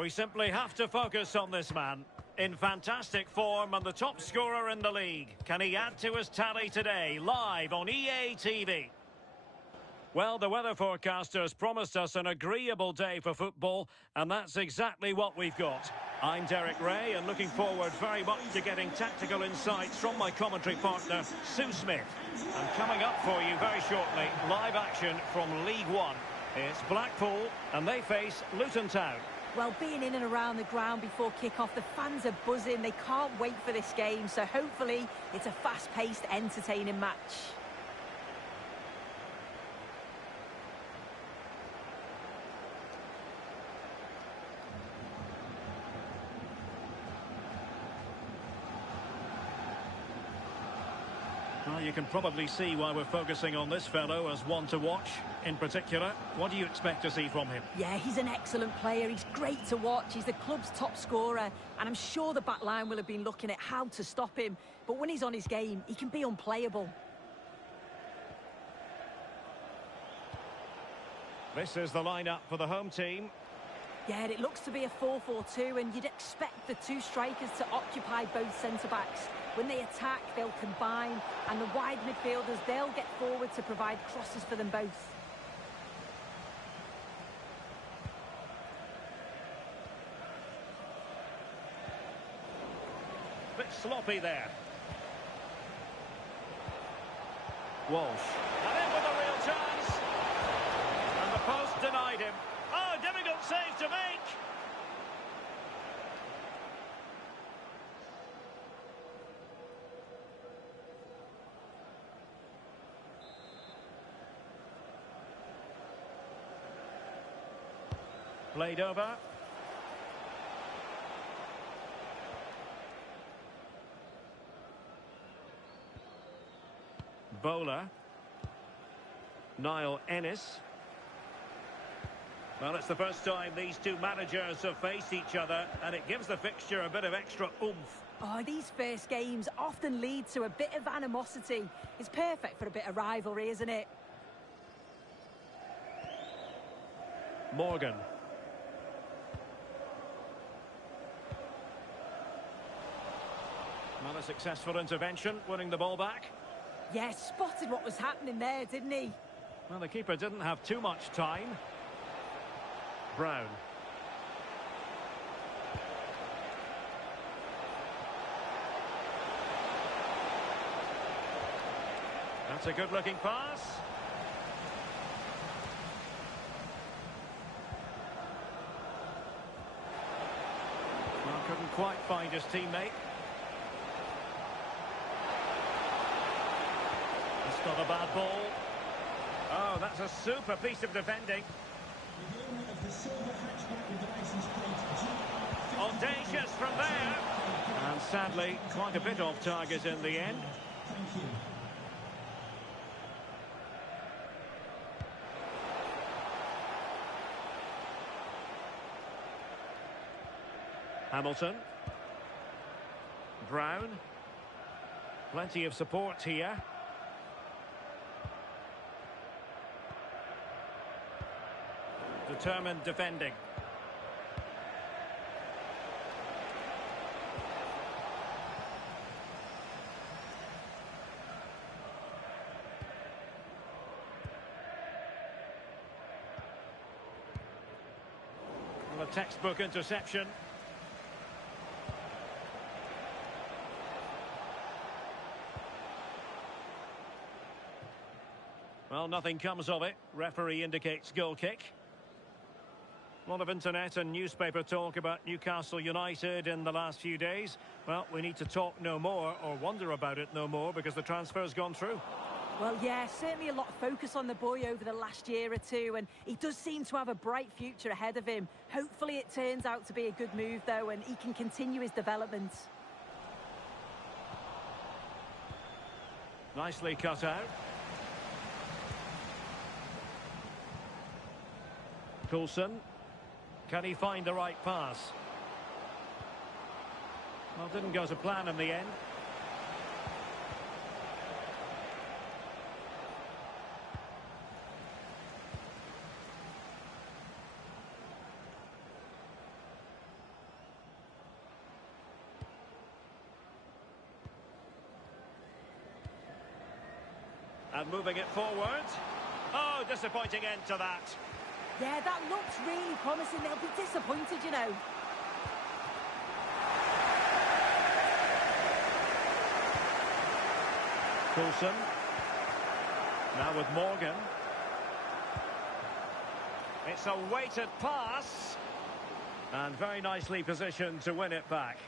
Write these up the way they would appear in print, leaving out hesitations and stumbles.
We simply have to focus on this man. In fantastic form and the top scorer in the league. Can he add to his tally today, live on EA TV? Well, the weather forecasters promised us an agreeable day for football, and that's exactly what we've got. I'm Derek Ray, and looking forward very much to getting tactical insights from my commentary partner, Sue Smith. And coming up for you very shortly, live action from League One. It's Blackpool, and they face Luton Town. Well, being in and around the ground before kick-off, the fans are buzzing. They can't wait for this game, so hopefully it's a fast-paced, entertaining match. Well, you can probably see why we're focusing on this fellow as one to watch. In particular, what do you expect to see from him? Yeah, he's an excellent player. He's great to watch. He's the club's top scorer. And I'm sure the back line will have been looking at how to stop him. But when he's on his game, he can be unplayable. This is the lineup for the home team. Yeah, it looks to be a 4-4-2, and you'd expect the two strikers to occupy both centre-backs. When they attack, they'll combine, and the wide midfielders, they'll get forward to provide crosses for them both. Bit sloppy there. Walsh. And in with a real chance. And the post denied him. Oh, difficult save to make. Played over. Bowler. Niall Ennis. Well, it's the first time these two managers have faced each other, and it gives the fixture a bit of extra oomph. Oh, these first games often lead to a bit of animosity. It's perfect for a bit of rivalry, isn't it? Morgan. Not a successful intervention, winning the ball back. Yeah, spotted what was happening there, didn't he? Well, the keeper didn't have too much time. Brown. That's a good-looking pass. Well, couldn't quite find his teammate. It's not a bad ball. Oh, that's a super piece of defending. Audacious from there. And sadly, quite a bit off target in the end. Hamilton. Brown. Plenty of support here. Determined defending. Well, a textbook interception. Well, nothing comes of it. Referee indicates goal kick. A lot of internet and newspaper talk about Newcastle United in the last few days. Well, we need to talk no more, or wonder about it no more, because the transfer's gone through. Well, yeah, certainly a lot of focus on the boy over the last year or two, and he does seem to have a bright future ahead of him. Hopefully it turns out to be a good move, though, and he can continue his development. Nicely cut out. Coulson. Can he find the right pass? Well, didn't go to plan in the end. And moving it forward. Oh, disappointing end to that. Yeah, that looks really promising. They'll be disappointed, you know. Coulson. Now with Morgan. It's a weighted pass. And very nicely positioned to win it back.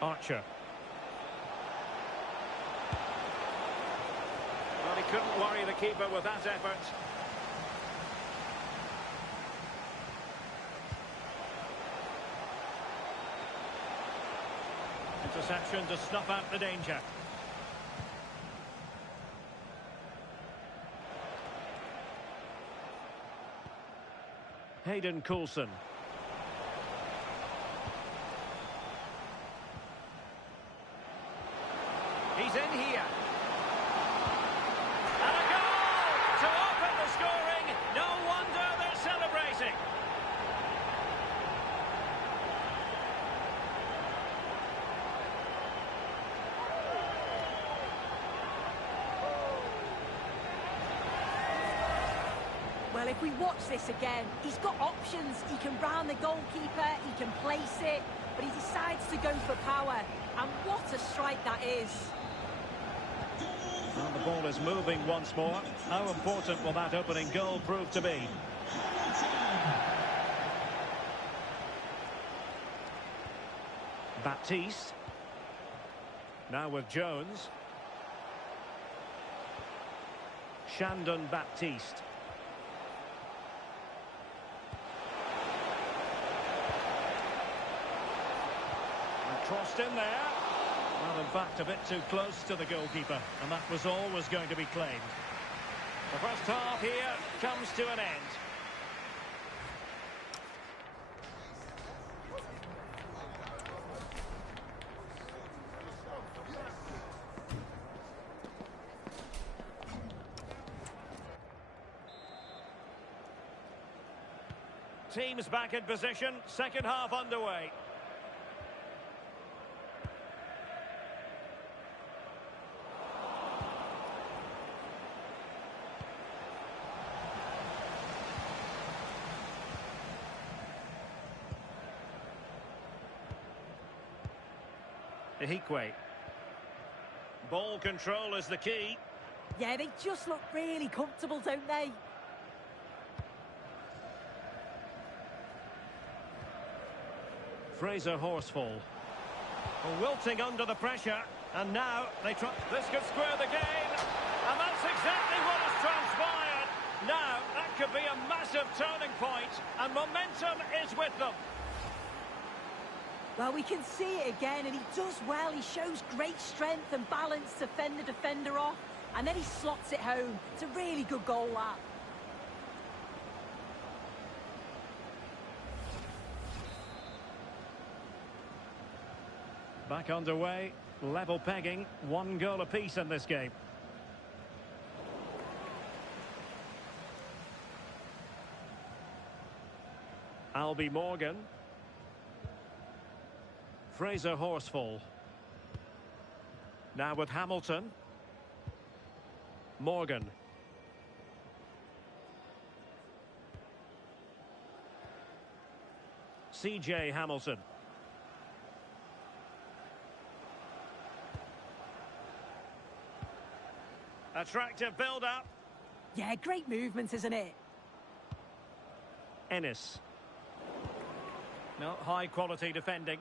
Archer. Well, he couldn't worry the keeper with that effort. Interception to snuff out the danger. Hayden Coulson. He's in here. And a goal to open the scoring. No wonder they're celebrating. Well, if we watch this again, he's got options. He can round the goalkeeper, he can place it, but he decides to go for power. And what a strike that is. Well, the ball is moving once more. How important will that opening goal prove to be? Baptiste. Now with Jones. Shandon Baptiste. And crossed in there. Well, in fact, a bit too close to the goalkeeper, and that was always going to be claimed. The first half here comes to an end. Teams back in position, second half underway. Ihikwe. Ball control is the key. Yeah, they just look really comfortable, don't they? Fraser Horsfall. Wilting under the pressure. And now they try. This could square the game. And that's exactly what has transpired. Now, that could be a massive turning point. And momentum is with them. Well, we can see it again, and he does well. He shows great strength and balance to fend the defender off, and then he slots it home. It's a really good goal, that. Back underway, level pegging, 1 goal apiece in this game. Albie Morgan. Fraser Horsfall. Now with Hamilton. Morgan. CJ Hamilton. Attractive build-up. Yeah, great movement, isn't it? Ennis. No, high-quality defending.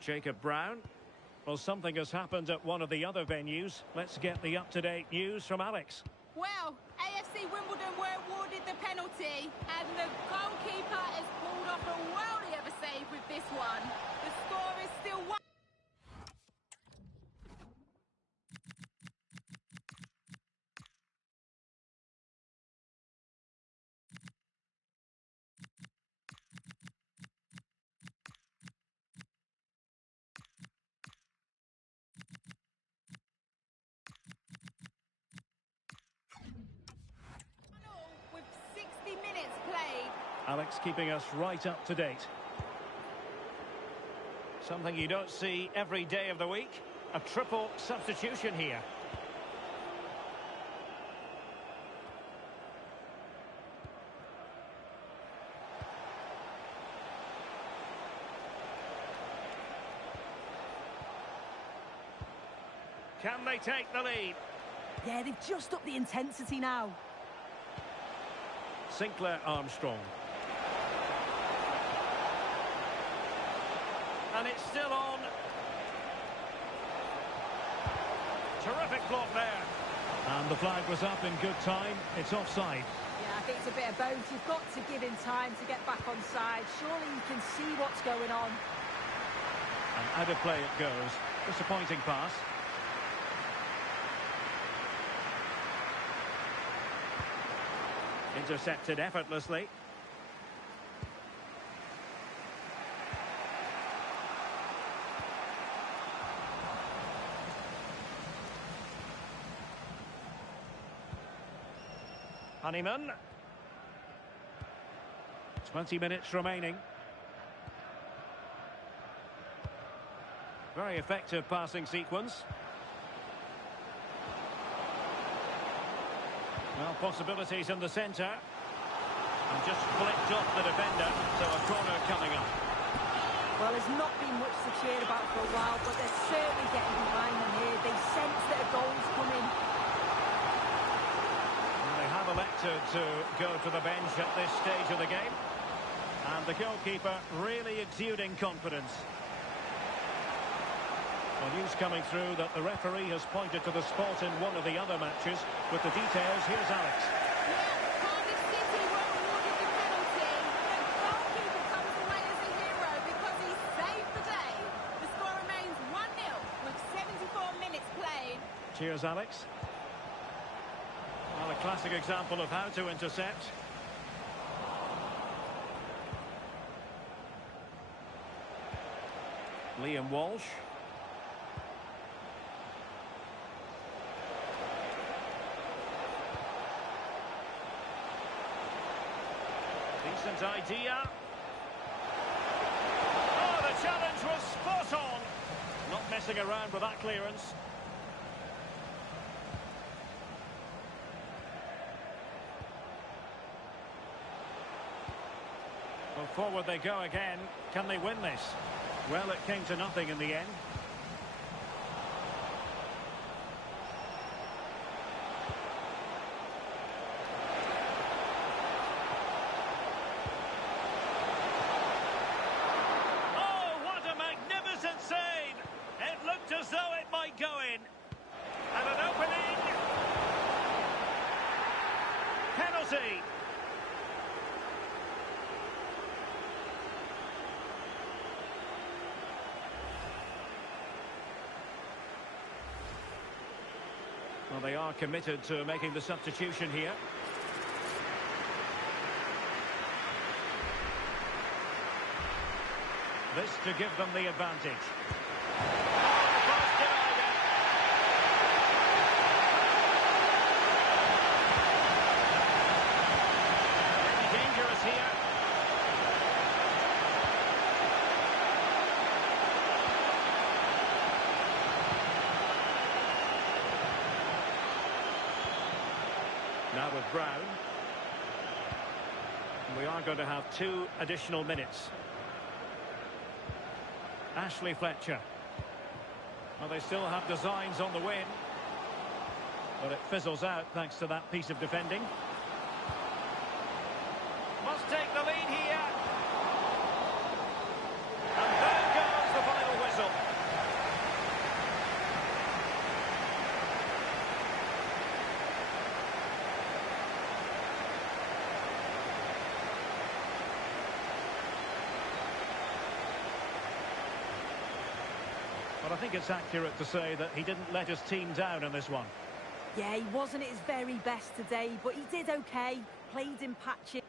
Jacob Brown. Well, something has happened at one of the other venues. Let's get the up-to-date news from Alex. Well, AFC Wimbledon were awarded the penalty, and the goalkeeper has pulled off a worldie of a save with this one. The score is still 1. With 60 minutes played. Alex, Alex, keeping us right up to date. Something you don't see every day of the week. A triple substitution here. Can they take the lead? Yeah, they've just upped the intensity now. Sinclair Armstrong. And it's still on. Terrific block there. And the flag was up in good time. It's offside. Yeah, I think it's a bit of both. You've got to give him time to get back on side. Surely you can see what's going on. And out of play it goes. Disappointing pass. Intercepted effortlessly. Honeyman. 20 minutes remaining. Very effective passing sequence. Well, possibilities in the centre. And just flicked off the defender, so a corner coming up. Well, there's not been much to cheer about for a while, but they're certainly getting behind them here. They sense that a goal's coming. And they have elected to go to the bench at this stage of the game. And the goalkeeper really exuding confidence. Well, news coming through that the referee has pointed to the spot in one of the other matches. With the details, here's Alex. Yeah, Cardiff City were awarded the penalty. The goalkeeper comes away as a hero because he saved the day. The score remains 1-0 with 74 minutes played. Cheers, Alex. Well, a classic example of how to intercept. Liam Walsh. Decent idea. Oh, the challenge was spot on. Not messing around with that clearance. Well, forward they go again. Can they win this? Well, it came to nothing in the end. Oh, what a magnificent save! It looked as though it might go in. And an opening. Penalty. Well, they are committed to making the substitution here. This to give them the advantage. Oh, the pass denied it. Pretty dangerous here. Now with Brown. We are going to have 2 additional minutes. Ashley Fletcher. Well, they still have designs on the win. But it fizzles out thanks to that piece of defending. Must take the lead here. And there goes the final whistle. But I think it's accurate to say that he didn't let his team down in this one. Yeah, he wasn't at his very best today, but he did okay. Played in patches.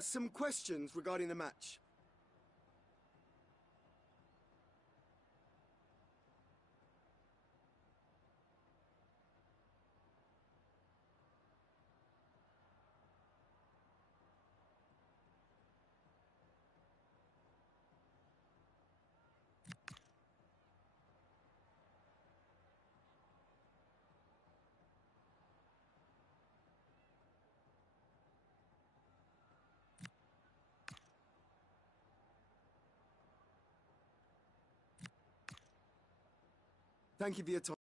Some questions regarding the match. Thank you for your time.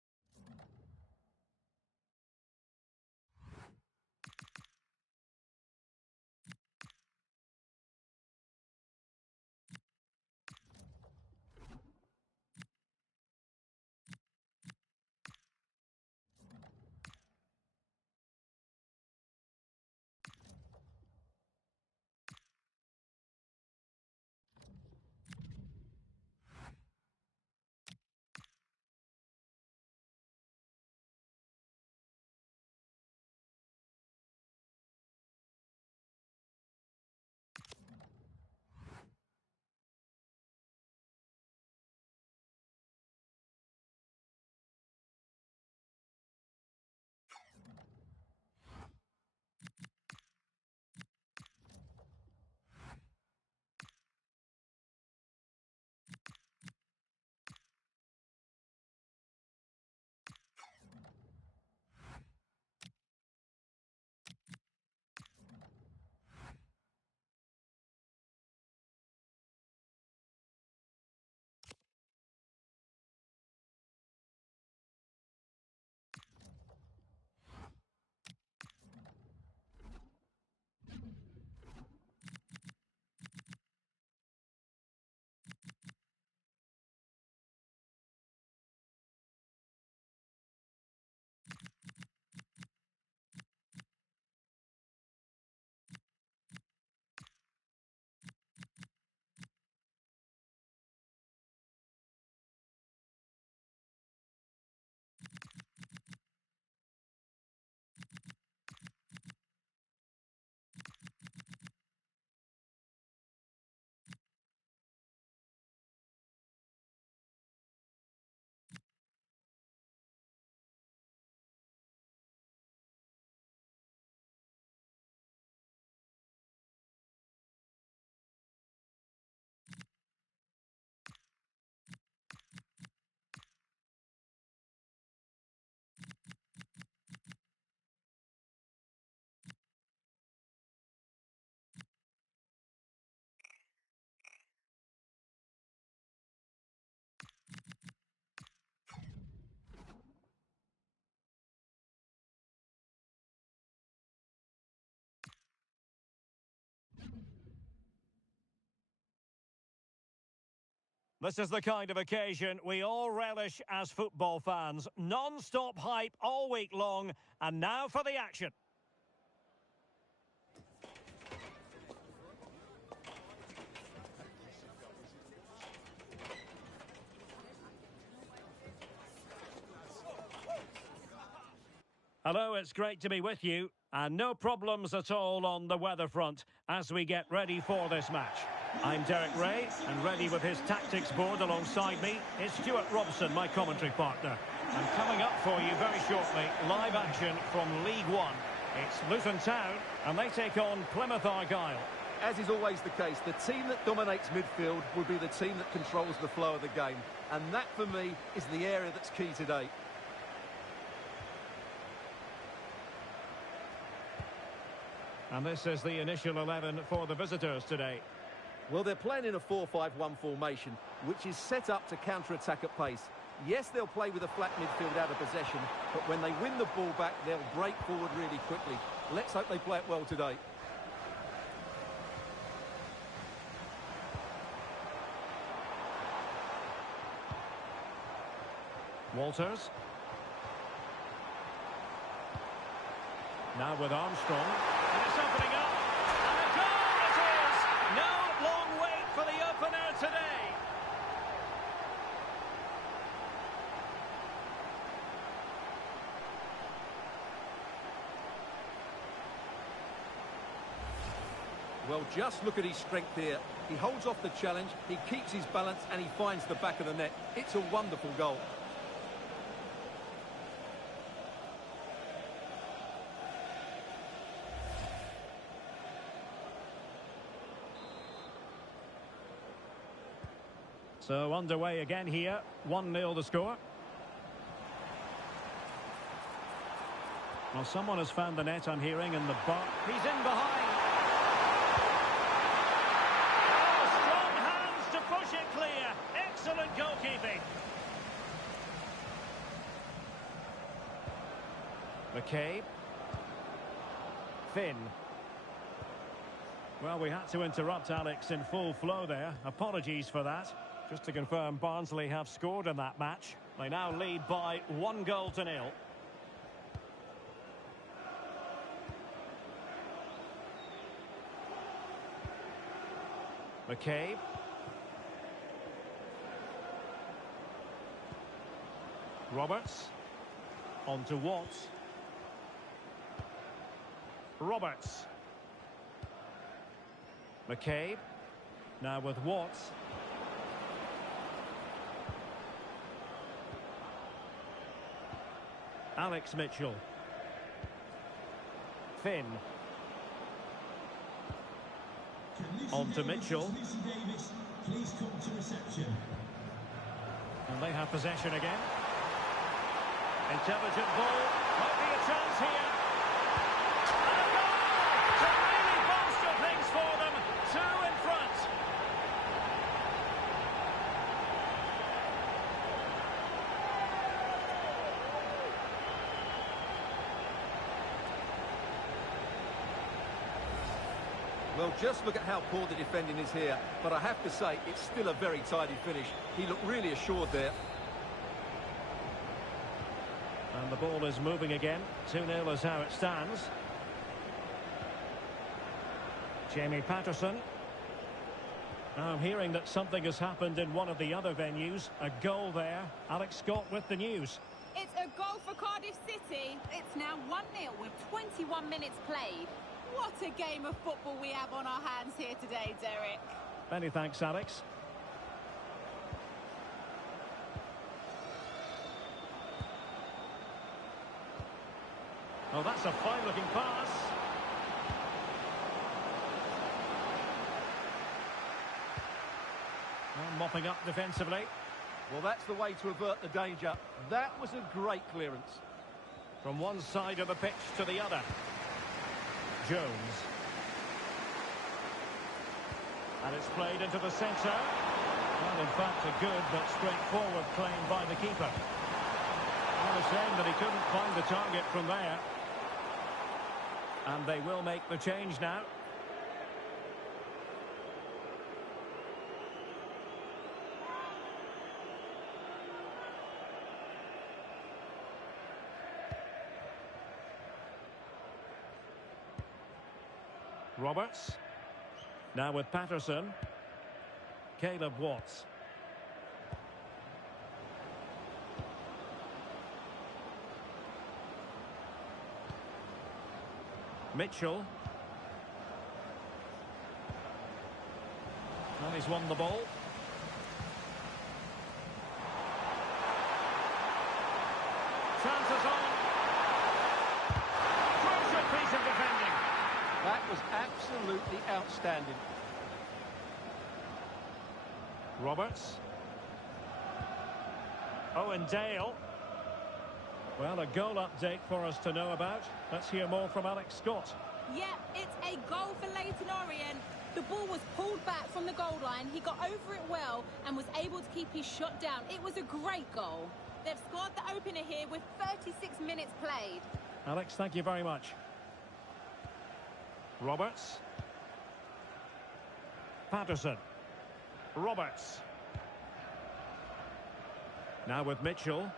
This is the kind of occasion we all relish as football fans. Non-stop hype all week long, and now for the action. Hello, it's great to be with you, and no problems at all on the weather front as we get ready for this match. I'm Derek Ray, and ready with his tactics board alongside me is Stuart Robson, my commentary partner. And coming up for you very shortly, live action from League One. It's Luton Town, and they take on Plymouth Argyle. As is always the case, the team that dominates midfield will be the team that controls the flow of the game. And that, for me, is the area that's key today. And this is the initial 11 for the visitors today. Well, they're playing in a 4-5-1 formation, which is set up to counter-attack at pace. Yes, they'll play with a flat midfield out of possession, but when they win the ball back, they'll break forward really quickly. Let's hope they play it well today. Walters. Now with Armstrong. And it's opening up. And a goal it is! No long wait for the opener today. Well, just look at his strength here. He holds off the challenge, he keeps his balance, and he finds the back of the net. It's a wonderful goal. So underway again here. 1-0 the score. Well, someone has found the net, I'm hearing, in the bar. He's in behind. Oh, strong hands to push it clear. Excellent goalkeeping. McCabe. Finn. Well, we had to interrupt, Alex, in full flow there. Apologies for that. Just to confirm, Barnsley have scored in that match. They now lead by 1-0. McCabe. Roberts. On to Watts. Roberts. McCabe. Now with Watts. Alex Mitchell. Finn. On to Mitchell. Please come to reception. And they have possession again. Intelligent ball. Might be a chance here. And a goal to really bolster things for them. 2 in front. Well, just look at how poor the defending is here. But I have to say, it's still a very tidy finish. He looked really assured there. And the ball is moving again. 2-0 is how it stands. Jamie Patterson. Now I'm hearing that something has happened in one of the other venues. A goal there. Alex Scott with the news. It's a goal for Cardiff City. It's now 1-0 with 21 minutes played. What a game of football we have on our hands here today, Derek. Many thanks, Alex. Oh, that's a fine-looking pass. And mopping up defensively. Well, that's the way to avert the danger. That was a great clearance. From one side of the pitch to the other. Jones. And it's played into the centre. Well, in fact, a good but straightforward claim by the keeper. Well, a shame that he couldn't find the target from there. And they will make the change now. Roberts. Now with Patterson. Caleb Watts. Mitchell. And he's won the ball. Chances on. Crucial piece of defending. That was absolutely outstanding. Roberts. Owen Dale. Well, a goal update for us to know about. Let's hear more from Alex Scott. Yeah, it's a goal for Leighton Orient. The ball was pulled back from the goal line. He got over it well and was able to keep his shot down. It was a great goal. They've scored the opener here with 36 minutes played. Alex, thank you very much. Roberts. Patterson. Roberts. Now with Mitchell.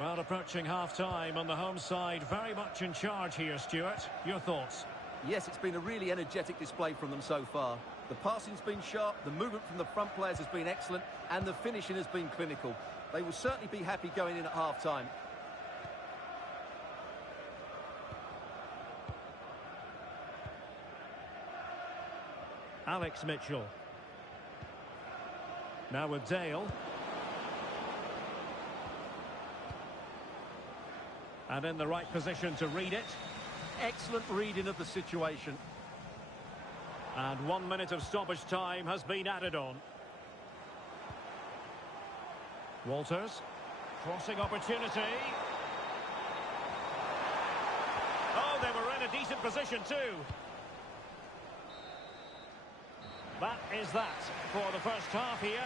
Well, approaching half-time on the home side, very much in charge here, Stuart. Your thoughts? Yes, it's been a really energetic display from them so far. The passing's been sharp, the movement from the front players has been excellent, and the finishing has been clinical. They will certainly be happy going in at half-time. Alex Mitchell. Now with Dale. And in the right position to read it. Excellent reading of the situation. And 1 minute of stoppage time has been added on. Walters. Crossing opportunity. Oh, they were in a decent position too. That is that for the first half here.